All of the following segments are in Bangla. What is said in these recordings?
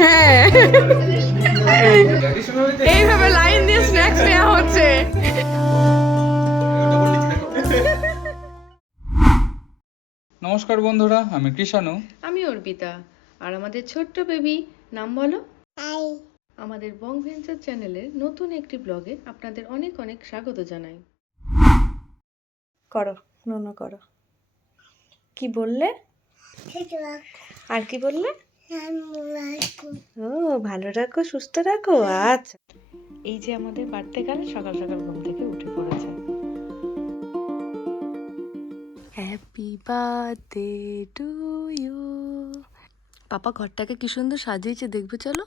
হ্যাঁ, এইভাবে লাইন দিয়ে স্ন্যাক্স নেওয়া হচ্ছে। নমস্কার বন্ধুরা, আমি কৃষাণু। আমি অর্পিতা। আর আমাদের ছোট্ট বেবি নাম বলো। আমাদের বং ভেঞ্চার চ্যানেলের নতুন একটি ব্লগে আপনাদের অনেক অনেক স্বাগত জানাই। করো, নুনু করো। কি বললে? আর কি বললে? ও, ভালো রাখো, সুস্থ রাখো। আচ্ছা, এই যে আমাদের বাড়তে গেল সকাল সকাল ঘুম থেকে উঠে পড়েছে। Happy birthday to you. পাপা ঘরটাকে কি সুন্দর সাজিয়েছে, দেখবে চলো।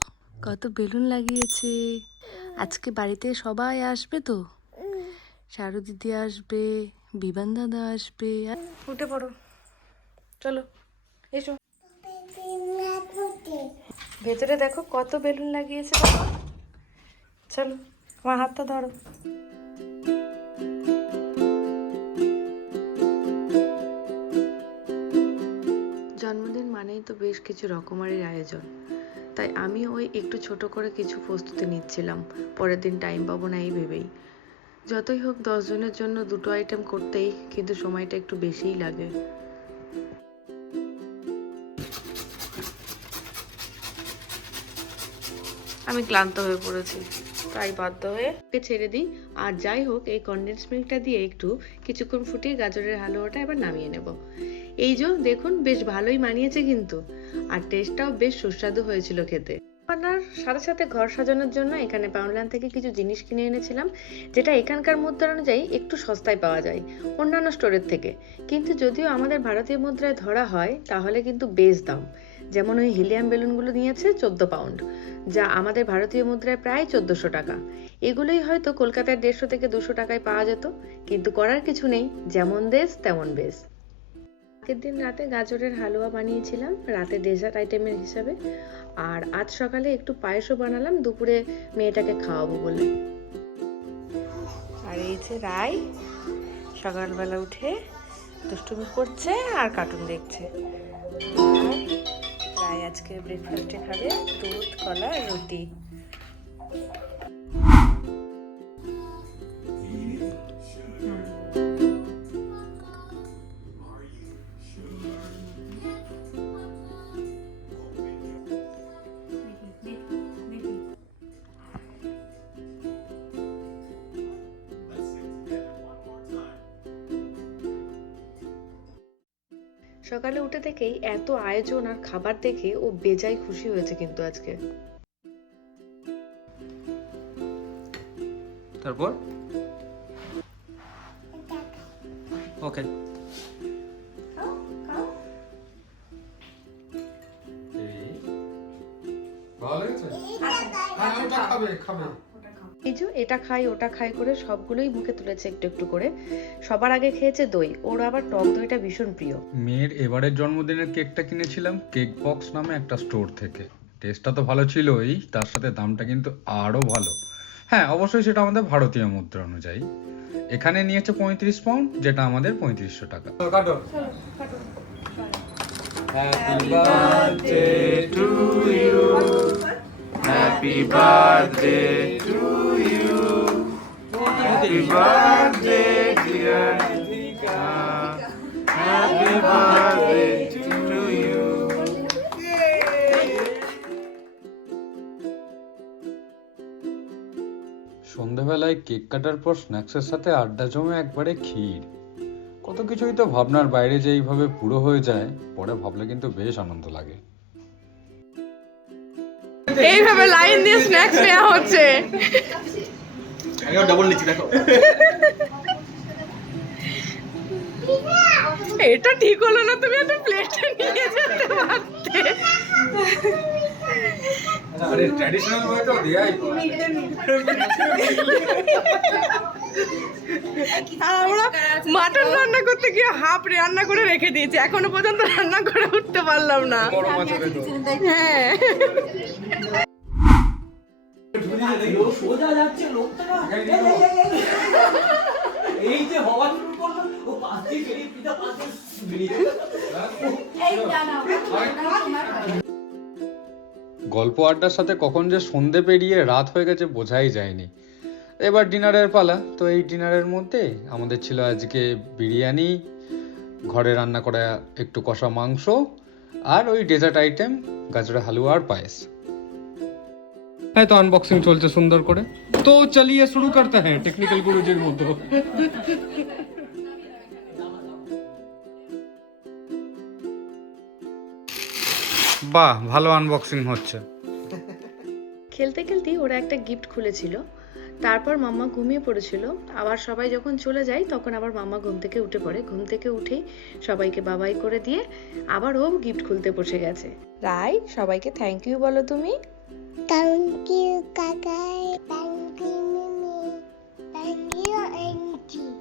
কত বেলুন লাগিয়েছে। আজকে বাড়িতে সবাই আসবে তো, শারু দিদি আসবে, বিবান দাদা আসবে। উঠে পড়ো, চলো এসো। ভেতরে দেখো কত বেলুন লাগিয়েছে বাবা। চলো, আমার হাতটা ধরো। জন্মদিন মানেই তো বেশ কিছু রকমারির আয়োজন, তাই আমি ওই একটু ছোট করে কিছু প্রস্তুতি নিচ্ছিলাম, পরের দিন টাইম পাবো না এই ভেবেই। যতই হোক 10 জনের জন্য দুটো আইটেম করতেই কিন্তু সময়টা একটু বেশিই লাগে। আমি ক্লান্ত হয়ে পড়েছি, তাই বাধ্য হয়ে ছেড়ে দিই। আর যাই হোক, এই কনডেন্স মিল্কটা দিয়ে একটু কিছুক্ষণ ফুটিয়ে গাজরের হালুয়াটা এবার নামিয়ে নেব। এই যে দেখুন, বেশ ভালোই মানিয়েছে কিন্তু, আর টেস্টটাও বেশ সুস্বাদু হয়েছিল খেতে। রান্নার সাথে সাথে ঘর সাজানোর জন্য এখানে পাউন্ডল্যান্ড থেকে কিছু জিনিস কিনে এনেছিলাম, যেটা এখানকার মুদ্রা অনুযায়ী একটু সস্তায় পাওয়া যায় অন্যান্য স্টোরের থেকে। কিন্তু যদিও আমাদের ভারতীয় মুদ্রায় ধরা হয় তাহলে কিন্তু বেশ দাম। যেমন ওই হিলিয়াম বেলুনগুলো নিয়েছে 14 পাউন্ড, যা আমাদের ভারতীয় মুদ্রায় প্রায় 1400 টাকা। এগুলোই হয়তো কলকাতার 150 থেকে 200 টাকায় পাওয়া যেত, কিন্তু করার কিছু নেই, যেমন দেশ তেমন বেশ। আগের দিন রাতে গাজরের হালুয়া বানিয়েছিলাম রাতে ডেজার্ট আইটেমের হিসাবে, আর আজ সকালে একটু পায়েসও বানালাম দুপুরে মেয়েটাকে খাওয়াবো বলে। আর এই যে রাই সকালবেলা উঠে দুষ্টুমি করছে আর কার্টুন দেখছে। রাই আজকে ব্রেকফাস্টে খাবে দুধ, কলা, রুটি। সকালে উঠে থেকেই এত আয়োজন আর খাবার দেখে ও বেজায় খুশি হয়েছে কিন্তু আজকে। তারপর ওকে, এই যে এটা খাই ওটা খাই করে সবগুলোই মুখে তুলেছে একটু একটু করে। সবার আগে খেয়েছে দই, ওর আবার টক দইটা ভীষণ প্রিয়। মেয়ের এবারের জন্মদিনের কেকটা কিনেছিলাম কেক বক্স নামে একটা স্টোর থেকে। টেস্টটা তো ভালো ছিলই, তার সাথে দামটা কিন্তু আরো ভালো। হ্যাঁ, অবশ্যই সেটা আমাদের ভারতীয় মুদ্রা অনুযায়ী। এখানে নিয়েছে 35 পাউন্ড, যেটা আমাদের 3500 টাকা। Happy birthday to you, happy birthday to you, happy birthday dear Deepika, happy birthday to you. সন্ধ্যাবেলায় কেক কাটার পর স্ন্যাক্সের সাথে আড্ডা জমে একবারে ক্ষীর। কত কিছুই তো ভাবনার বাইরে যে এইভাবে পুরো হয়ে যায়, পরে ভাবলে কিন্তু বেশ আনন্দ লাগে। এইভাবে লাইন দিয়ে স্ন্যাক্স নেওয়া হচ্ছে। ডাবল নিচ্ছি দেখো। এটা ঠিক হলো না, তুমি একটা প্লেটে নিয়ে যেতে পারতে। আরে ট্র্যাডিশনাল ওয়ে তো দেয়াই তো। আমরা মাটন রান্না করতে গিয়ে হাফ রান্না করে রেখে দিয়েছি, এখনো পর্যন্ত রান্না করে উঠতে পারলাম না। হ্যাঁ, সোজা যাচ্ছে লোকটা, এই যে হওয়া শুরু করলো, ও পাশ দিয়ে বেরিয়ে পিতা পাশ দিয়ে বেরিয়ে গল্প আড্ডার সাথে কখন যে সন্ধে পেরিয়ে রাত হয়ে গেছে বোঝাই যায়নি। এবার ডিনারের পালা। তো এই ডিনারের মধ্যে আমাদের ছিল আজকে বিরিয়ানি, ঘরে রান্না করা একটু কষা মাংস, আর ওই ডেজার্ট আইটেম গাজরের হালুয়া আর পায়েস। হ্যাঁ, তো আনবক্সিং চলছে সুন্দর করে। তো চলিয়ে শুরু করতে হ্যাঁ টেকনিক্যাল গুরুজির মতো। বাহ, ভালো আনবক্সিং হচ্ছে। খেলতে খেলতেই ওরা একটা গিফট খুলেছিল। তারপর মাম্মা ঘুমিয়ে পড়েছিল। আবার সবাই যখন চলে যায় তখন আবার মাম্মা ঘুম থেকে উঠে পড়ে। ঘুম থেকে উঠেই সবাইকে বাবাই করে দিয়ে আবার ও গিফট খুলতে বসে গেছে। রাই, সবাইকে থ্যাংক ইউ বলো তুমি। Thank you, Kakai. Thank you, Mimi. Thank you, Auntie.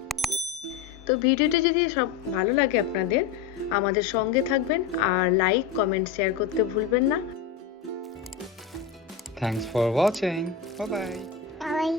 তো ভিডিওটা যদি সব ভালো লাগে আপনাদের, আমাদের সঙ্গে থাকবেন আর লাইক, কমেন্ট, শেয়ার করতে ভুলবেন না। Thanks for watching. Bye bye. Bye.